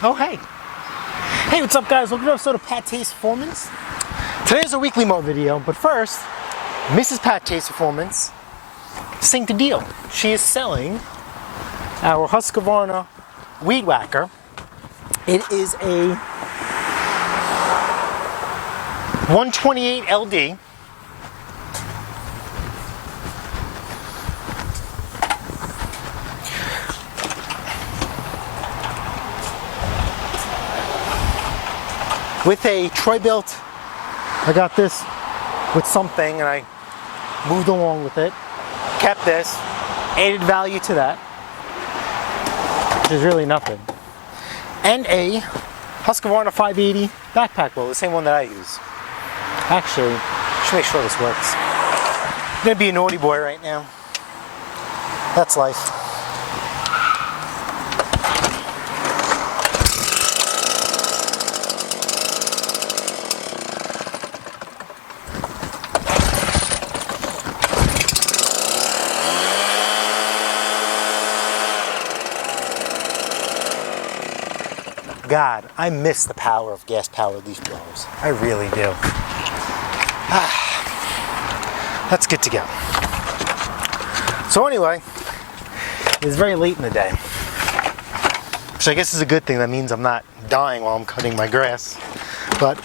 Oh, hey. Hey, what's up, guys? Welcome to an episode of PATTAY'S Performance. Today's a weekly mode video, but first, Mrs. PATTAY'S Performance synced a deal. She is selling our Husqvarna Weed Whacker. It is a 128 LD. With a Troy-Bilt. I got this with something and I moved along with it. Kept this, added value to that, which is really nothing. And a Husqvarna 580 backpack blower, the same one that I use. Actually, I should make sure this works. I'm gonna be a naughty boy right now. That's life. God, I miss the power of gas-powered leaf blowers. I really do. Let's get to go. So anyway, it's very late in the day, which I guess is a good thing. That means I'm not dying while I'm cutting my grass. But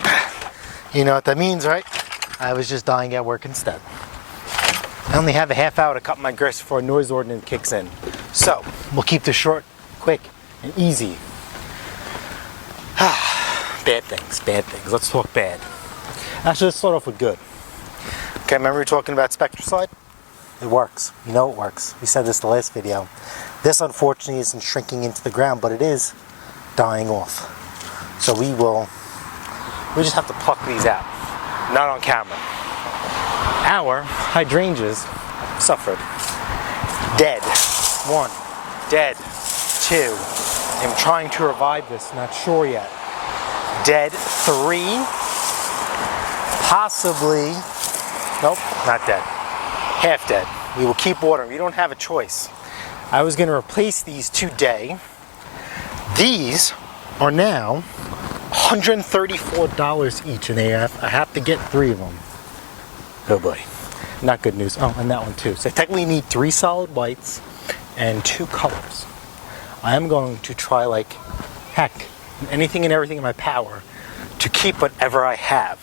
you know what that means, right? I was just dying at work instead. I only have a half hour to cut my grass before a noise ordinance kicks in. So we'll keep this short, quick, and easy. Bad things. Let's talk bad. Actually, let's start off with good. Okay, remember we were talking about Spectracide? It works. You know it works. We said this the last video. This, unfortunately, isn't shrinking into the ground, but it is dying off. So we just have to pluck these out. Not on camera. Our hydrangeas suffered. Dead. 1. Dead. 2. I'm trying to revive this, not sure yet. Dead. 3. Possibly, nope, not dead. Half dead. We will keep watering. We don't have a choice. I was going to replace these today. These are now $134 each, and I have to get 3 of them. Oh boy, not good news. Oh, and that one too. So I technically need 3 solid whites and 2 colors. I am going to try like heck, anything and everything in my power to keep whatever I have.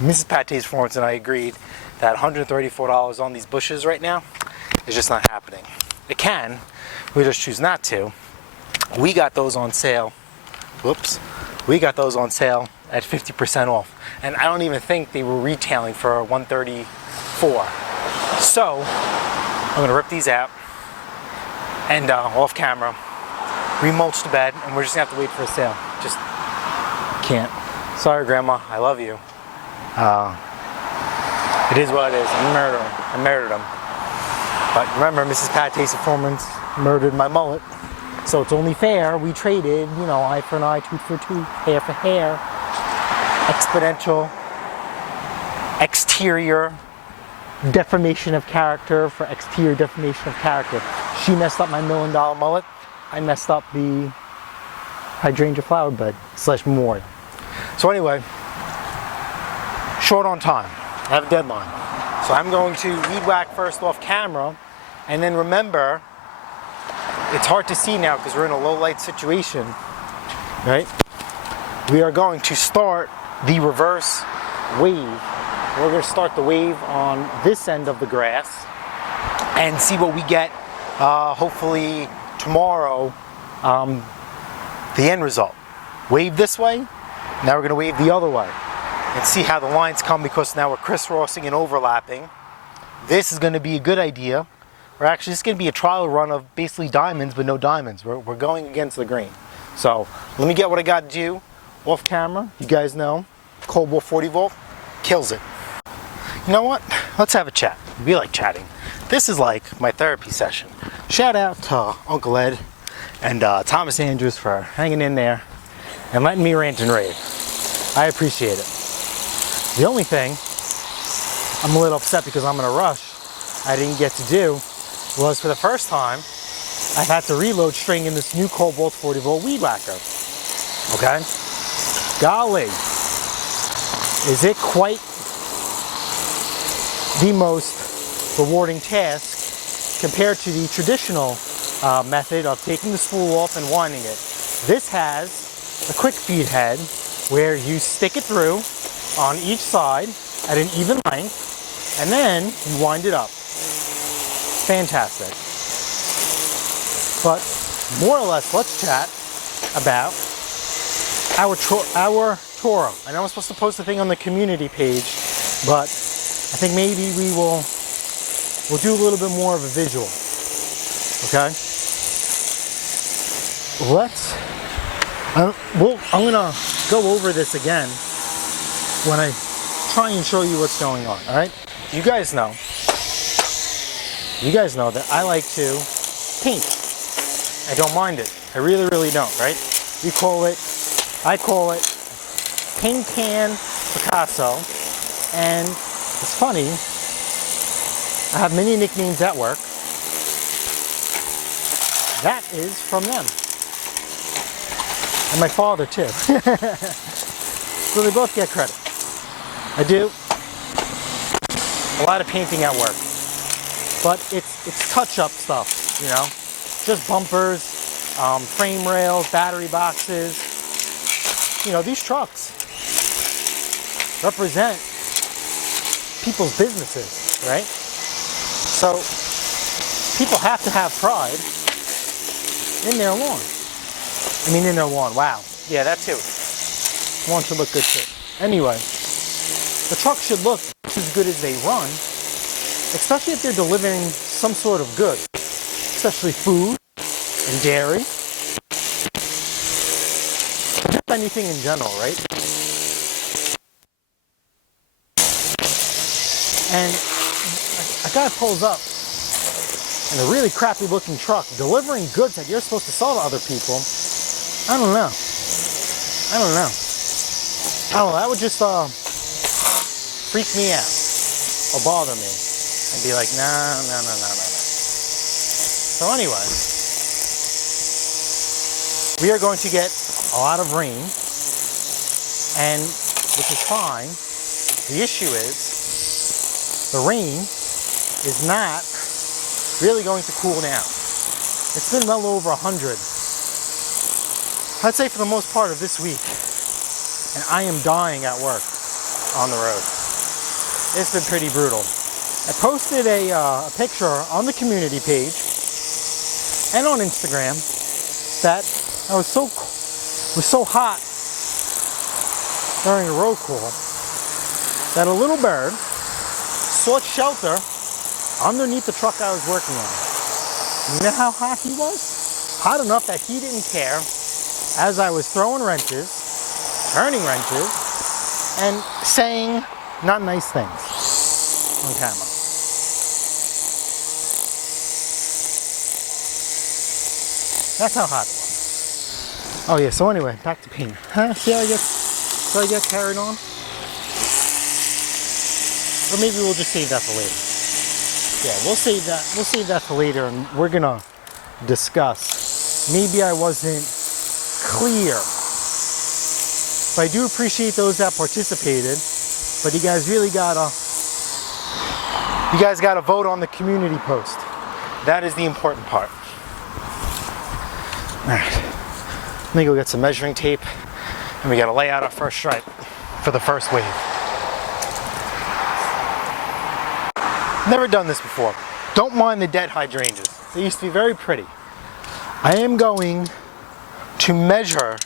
Mrs. PATTAY'S Performance and I agreed that $134 on these bushes right now is just not happening. It can, we just choose not to. We got those on sale. Whoops. We got those on sale at 50% off. And I don't even think they were retailing for $134. So I'm gonna rip these out and off camera, remulch the bed, and we're just gonna have to wait for a sale. Just can't. Sorry, Grandma, I love you. It is what it is. I murdered him. But remember, Mrs. PATTAY'S Performance murdered my mullet. So it's only fair we traded, you know, eye for an eye, tooth for tooth, hair for hair. Exponential exterior deformation of character for exterior deformation of character. She messed up my $1 million mullet. I messed up the hydrangea flower bed / memorial. So anyway, short on time. I have a deadline. So I'm going to weed whack first off camera, and then remember, it's hard to see now because we're in a low light situation, right? We are going to start the reverse wave. We're going to start the wave on this end of the grass and see what we get, hopefully tomorrow, the end result. Wave this way, now we're going to wave the other way and see how the lines come, because now we're crisscrossing and overlapping. This is going to be a good idea. Or actually, it's going to be a trial run of basically diamonds, but no diamonds. We're going against the grain. So let me get what I got to do off camera. You guys know, cold bore 40 volt kills it. You know what? Let's have a chat. We like chatting. This is like my therapy session. Shout out to Uncle Ed and Thomas Andrews for hanging in there and letting me rant and rave. I appreciate it. The only thing I'm a little upset because I'm in a rush I didn't get to do was, for the first time, I've had to reload string in this new Cobalt 40 volt weed whacker. Okay? Golly, is it quite the most rewarding task compared to the traditional method of taking the spool off and winding it. This has a quick feed head where you stick it through on each side at an even length, and then you wind it up. Fantastic. But more or less, let's chat about our Toro. I know I'm supposed to post a thing on the community page, but I think maybe we'll do a little bit more of a visual. Okay? I'm gonna go over this again when I try and show you what's going on. All right? You guys know that I like to paint. I don't mind it. I really, really don't. Right? I call it paint can Picasso, and it's funny. I have many nicknames at work. That is from them. And my father too. So they both get credit. I do a lot of painting at work. But it's touch-up stuff, you know? Just bumpers, frame rails, battery boxes. You know, these trucks represent people's businesses, right? So people have to have pride in their lawn. In their lawn. Wow. Yeah, that too. Lawn should look good too. Anyway, the truck should look as good as they run, especially if they're delivering some sort of good, especially food and dairy. Just anything in general, right? And a guy pulls up in a really crappy looking truck delivering goods that you're supposed to sell to other people. I don't know. That would just freak me out or bother me and be like, no. So anyway, we are going to get a lot of rain, and which is fine. The issue is the rain is not really going to cool down. It's been well over 100. I'd say for the most part of this week. And I am dying at work on the road. It's been pretty brutal. I posted a picture on the community page and on Instagram that I was so hot during the road call that a little bird sought shelter underneath the truck I was working on. You know how hot he was? Hot enough that he didn't care as I was throwing wrenches, turning wrenches, and saying not nice things on camera. That's how hot it was. Oh yeah, so anyway, back to painting. See how I get carried on? Or maybe we'll just save that for later. Yeah, we'll save that for later, and we're gonna discuss. Maybe I wasn't clear. But I do appreciate those that participated. But you guys gotta vote on the community post. That is the important part. Alright. Let me go get some measuring tape, and we gotta lay out our first stripe for the first wave. Never done this before. Don't mind the dead hydrangeas. They used to be very pretty. I am going to measure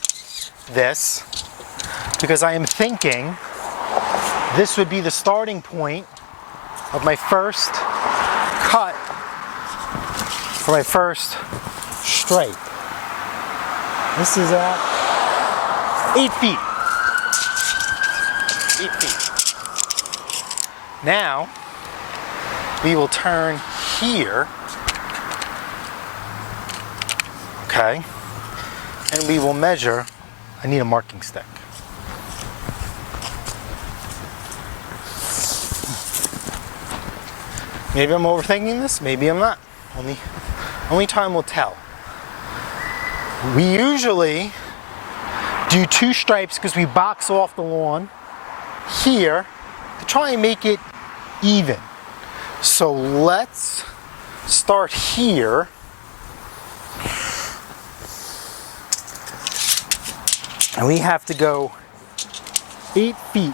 this because I am thinking this would be the starting point of my first cut for my first stripe. This is at 8 feet. 8 feet. Now, we will turn here, okay, and we will measure. I need a marking stick. Maybe I'm overthinking this, maybe I'm not. Only time will tell. We usually do 2 stripes because we box off the lawn here to try and make it even. So let's start here. And we have to go 8 feet.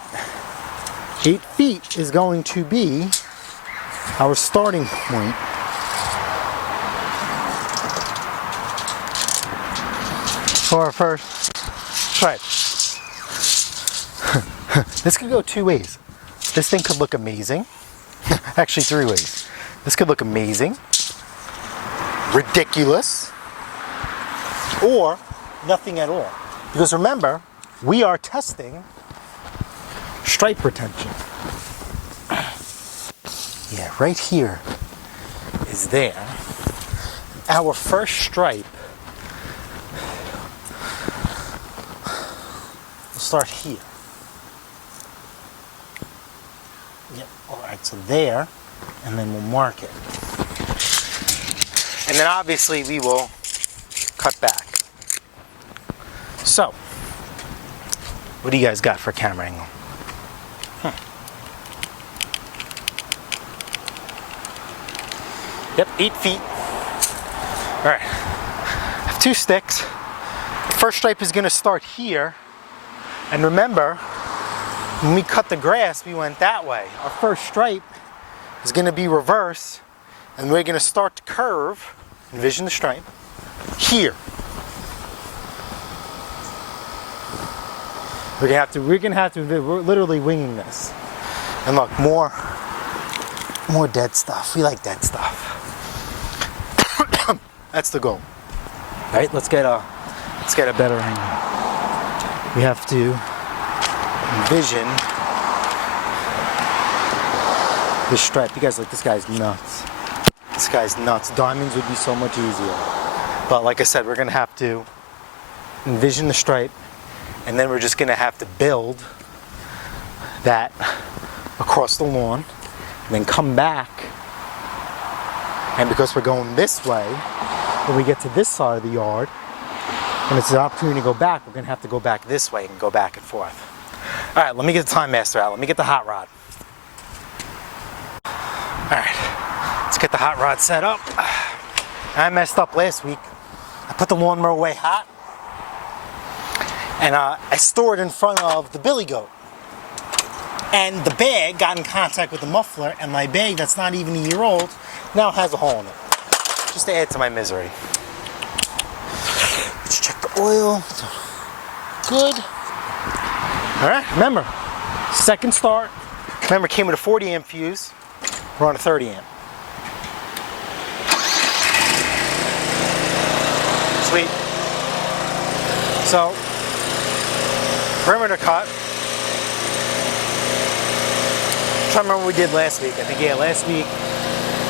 8 feet is going to be our starting point. For our first stripe. This could go 2 ways. This thing could look amazing. Actually 3 ways. This could look amazing, ridiculous, or nothing at all. Because remember, we are testing stripe retention. Yeah, right here is there. Our first stripe, we'll start here. Yep, all right, so there, and then we'll mark it. And then obviously we will cut back. So, what do you guys got for camera angle? Yep, 8 feet. All right, I have 2 sticks. The first stripe is gonna start here. And remember, when we cut the grass, we went that way. Our first stripe is gonna be reverse, and we're gonna start to curve, envision the stripe, here. We're literally winging this. And look, more dead stuff. We like dead stuff. That's the goal. All right, let's get a better angle. We have to envision the stripe. You guys look, this guy's nuts. This guy's nuts. Diamonds would be so much easier. But like I said, we're gonna have to envision the stripe, and then we're just gonna have to build that across the lawn, and then come back. And because we're going this way, when we get to this side of the yard, and it's an opportunity to go back, we're gonna have to go back this way and go back and forth. All right, let me get the Time Master out. Let me get the hot rod. All right, let's get the hot rod set up. I messed up last week. I put the lawnmower away hot, and I stored it in front of the billy goat. And the bag got in contact with the muffler, and my bag that's not even a year old now has a hole in it. Just to add to my misery. Let's check the oil. Good. All right, remember, second start. Remember, it came with a 40 amp fuse. We're on a 30 amp. Sweet. So, perimeter cut. I'm trying to remember what we did last week. I think, yeah, last week.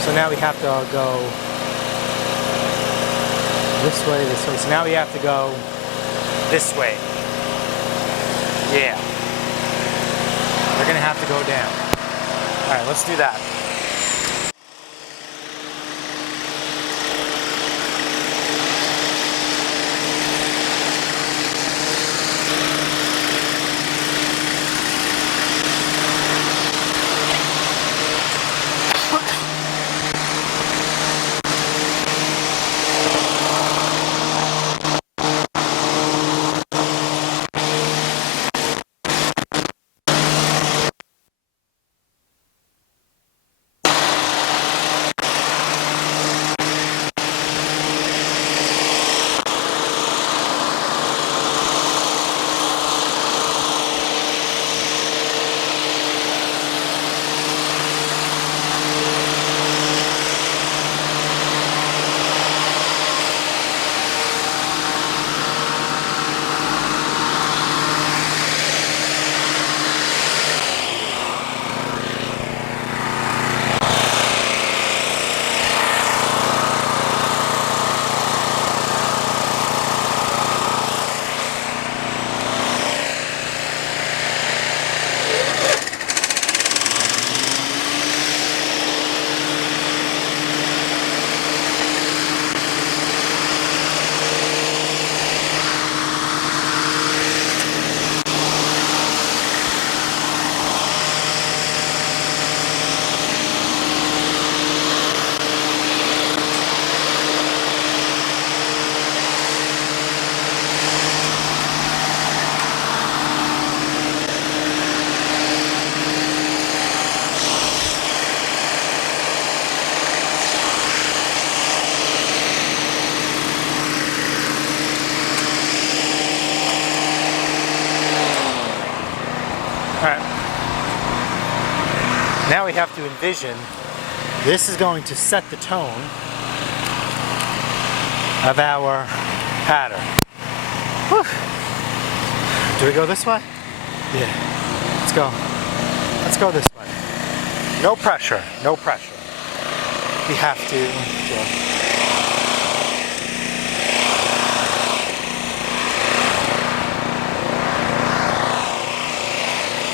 So now we have to go this way, this way. So now we have to go this way. Yeah. We're gonna have to go down. All right, let's do that. we have to envision this is going to set the tone of our pattern. Whew. Do we go this way? Yeah. Let's go. Let's go this way. No pressure. No pressure. We have to.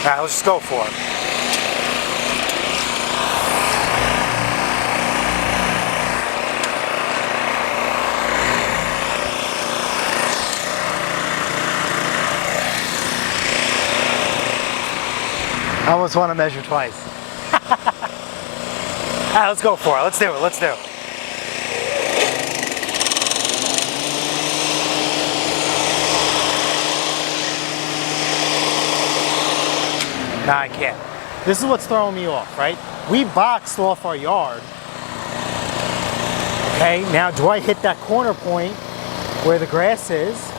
Alright, let's just go for it. I almost want to measure twice. Alright, let's go for it. Let's do it. Let's do it. Nah, I can't. This is what's throwing me off, right? We boxed off our yard. Okay, now do I hit that corner point where the grass is?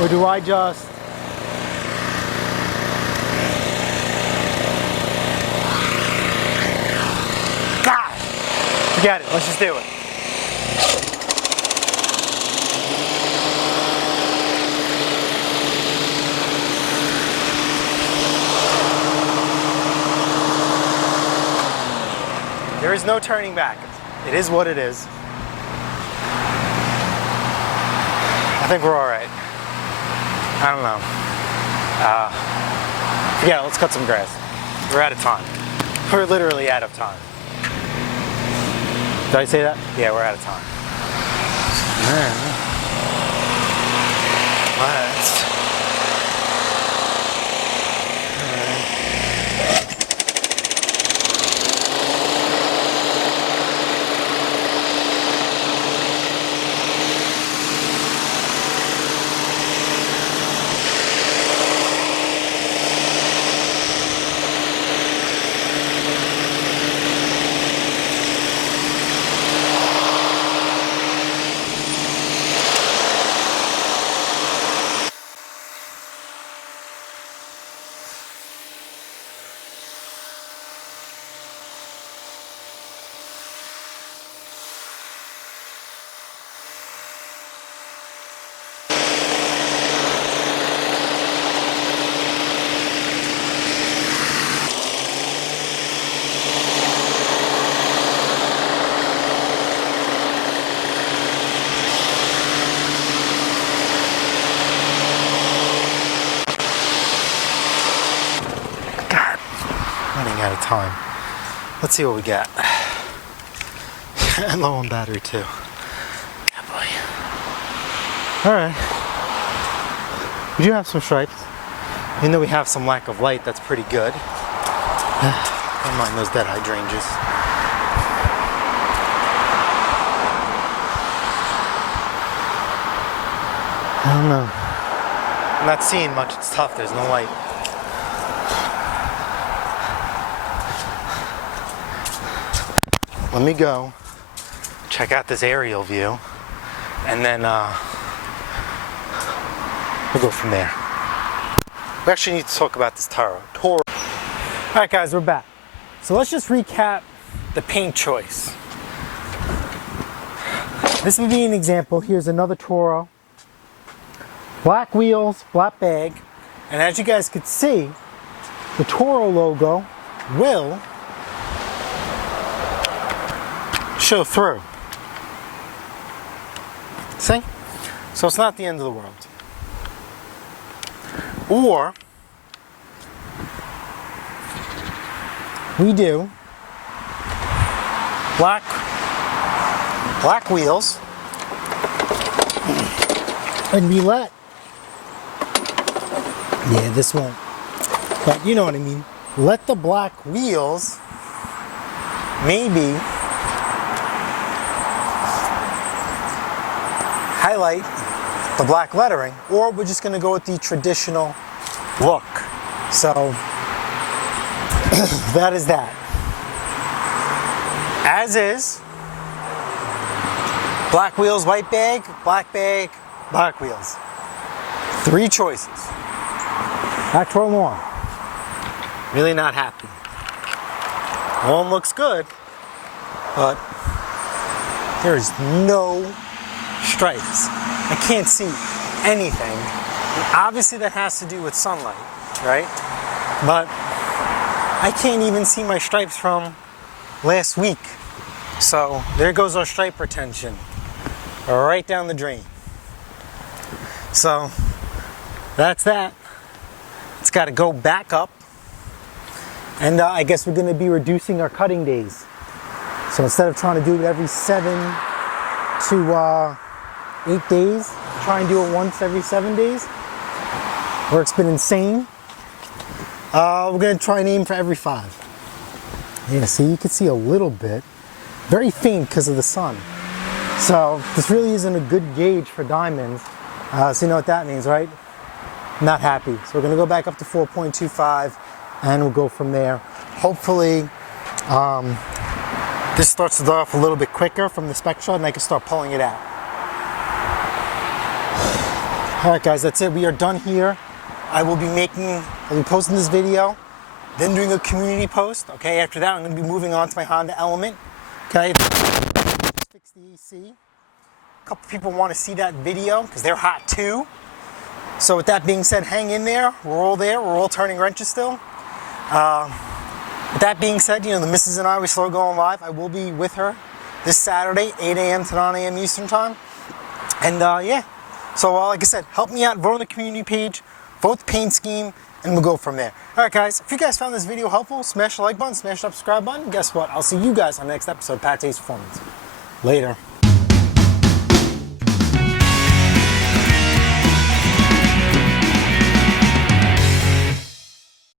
Or do I just... God! Forget it, let's just do it. There is no turning back. It is what it is. I think we're all right. I don't know. Yeah, let's cut some grass. We're out of time. We're literally out of time. Did I say that? Yeah, we're out of time. Let's... out of time. Let's see what we got. And low on battery too. Yeah, boy. Alright. We do have some stripes. Even though we have some lack of light, that's pretty good. Don't mind those dead hydrangeas. I don't know. I'm not seeing much, it's tough, there's no light. Let me go check out this aerial view, and then we'll go from there. We actually need to talk about this Toro. All right, guys, we're back. So let's just recap the paint choice. This would be an example. Here's another Toro. Black wheels, black bag, and as you guys could see, the Toro logo will show through. See? So it's not the end of the world. Or we do black wheels, and we let, yeah, this won't, but you know what I mean. Let the black wheels maybe highlight the black lettering, or we're just going to go with the traditional look. So that is that. As is, black wheels, white bag, black wheels. 3 choices. Back to our lawn. Really not happy. One looks good, but there is no stripes. I can't see anything. And obviously that has to do with sunlight, right? But I can't even see my stripes from last week. So there goes our stripe retention, right down the drain. So that's that. It's got to go back up. And I guess we're going to be reducing our cutting days. So instead of trying to do it every 7 to 8 days, try and do it once every 7 days. Work's been insane. We're going to try and aim for every 5. Yeah, see, you can see a little bit. Very faint because of the sun. So this really isn't a good gauge for diamonds. So you know what that means, right? Not happy. So we're going to go back up to 4.25 and we'll go from there. Hopefully this starts to die off a little bit quicker from the spectra and I can start pulling it out. Alright guys, that's it. We are done here. I'll be posting this video, then doing a community post. Okay, after that I'm going to be moving on to my Honda Element. Okay, fix the AC. A couple people want to see that video because they're hot too. So with that being said, hang in there. We're all there. We're all turning wrenches still. With that being said, you know, the missus and I, we still going live. I will be with her this Saturday, 8 a.m. to 9 a.m. Eastern time. And yeah, so like I said, help me out, vote on the community page, vote the paint scheme, and we'll go from there. All right, guys, if you guys found this video helpful, smash the like button, smash the subscribe button. And guess what? I'll see you guys on the next episode of PATTAY'S Performance. Later.